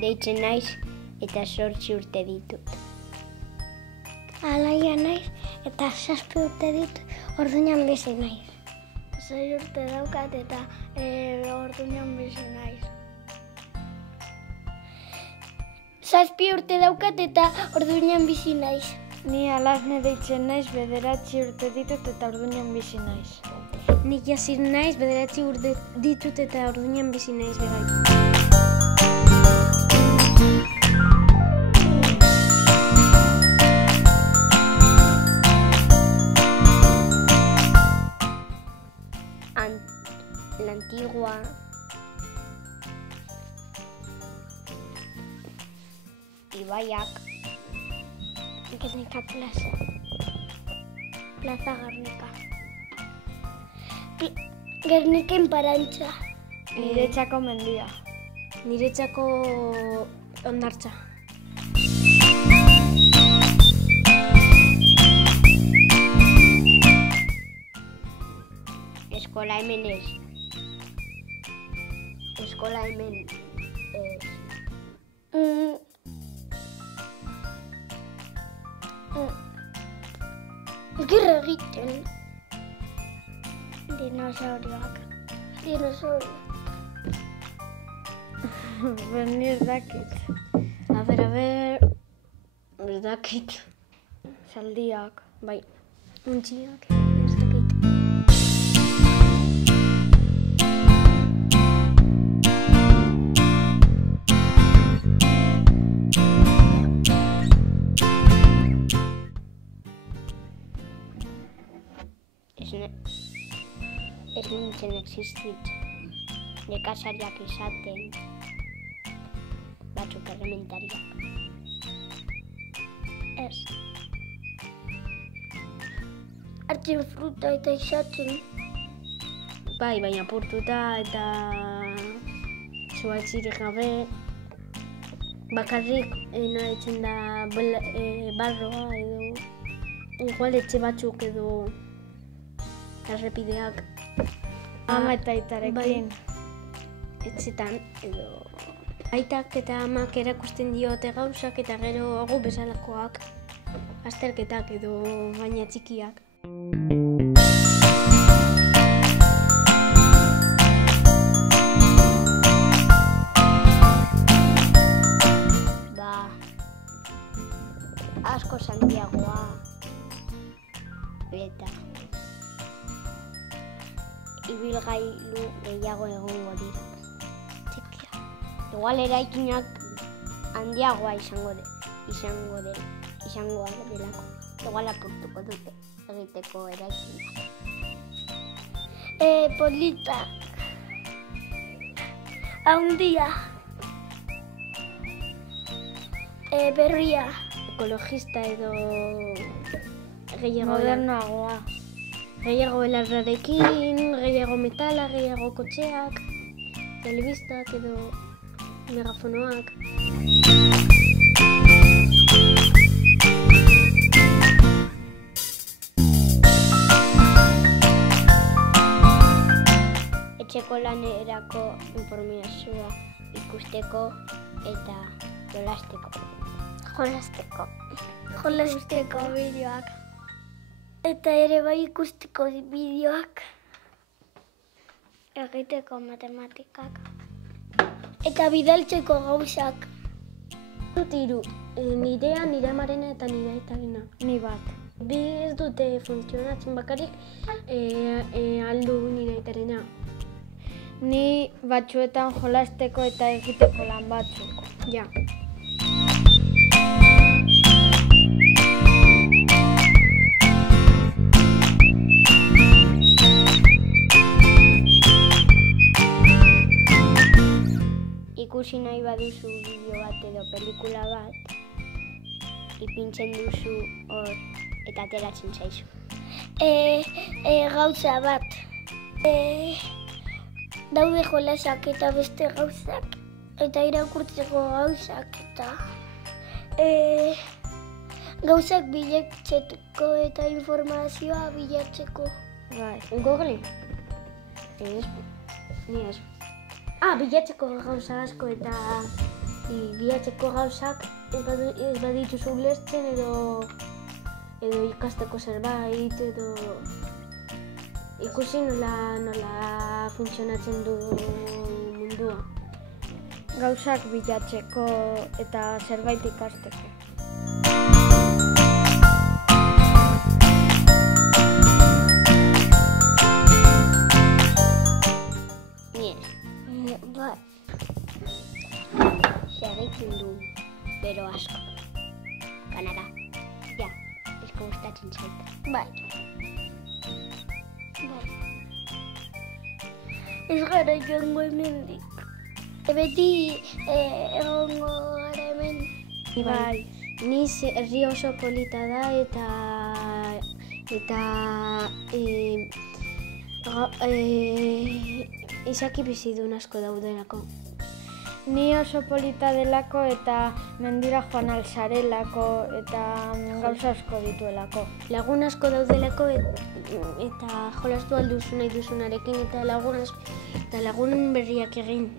deitzen naiz eta 8 urte ditut. Alaia naiz eta 7 urte ditut, Orduñan bizi naiz. 6 urte daukat eta Orduñan bizi naiz. 7 urte daukat eta Orduñan bizi naiz. Ni Alasne deitzen naiz, 9 urte ditut eta Orduñan bizi naiz. Ni Jasir naiz, 9 urte ditut eta Orduñan bizi naiz begai. La Antigua, Ibaiak, Gernika plaza. Plaza Gernika. Gerniken Parantxa. Niretzako mendia. Niretzako Hondartza. Eskola hemen ez. Eskola hemen ez. Gerra egiten. Dinosaurioak. Ni ez dakit. A ber, ez dakit. Zaldiak. Bai, untxiak, ez dakit. Ez nintzen existitzen, nekazariak izaten, batzuk elementariak. Ez. Hartzen fruta eta izaten. Bai, baina apurtuta eta zuhaitzirik gabe, bakarrik nahitzen da barroa edo igual etxe batzuk edo errepideak. Ama eta aitarekin. Etxetan edo aitak eta amak erakusten diote gauzak eta gero gu bezalakoak azterketak edo baina txikiak. Asko Santiagoa eta ibilgailu gehiago egongo dira. Txikia. Igual eraikinak handiagoa izangoa delako. Igual apurtuko dute egiteko eraikinak. Polita. Handia. Berria. Ekologista edo gehiago modernoagoa. Gehiago belarrarekin, gehiago metala, gehiago kotxeak, telebistak edo megafonoak. Etxeko lanerako informazioa ikusteko eta jolasteko. Jolasteko bideoak. Eta ere bai ikusteko bideoak. Egiteko matematikak. Eta bidaltzeko gauzak. Dut 3, nirea, nire amarena eta nire aitarena. Ni bat. Bi ez dute funtzionatzen bakarrik, aldu nire aitarena. Ni batzuetan jolasteko eta egiteko lan batzuk. Ja. Ikusi nahi baduzu bideo bat edo pelikula bat, ipintzen duzu hor eta ateratzen zaizu. Gauza bat. Daude jolasak eta beste gauzak. Eta irakurtzeko gauzak eta gauzak bilatzeko eta informazioa bilatzeko. Bai. Google? Ez, ni ez. Bilatzeko gauza asko eta bilatzeko gauzak ez badituzu ulertzen edo ikasteko zerbait edo ikusi nola funtzionatzen du mundua. Gauzak bilatzeko eta zerbait ikasteko. Bai. Segitzen du, bero asko. Kanara, ja, esko gustatzen zait. Bai. Ez gara joango hemendik. Beti egongo gara hemen. Bai. Niz herri oso polita da izaki bizidun asko daudelako. Ni oso polita delako eta mendira joan alzarelako eta gauza asko dituelako. Lagun asko daudelako eta jolastu alduzu nahi duzunarekin eta lagun berriak egin.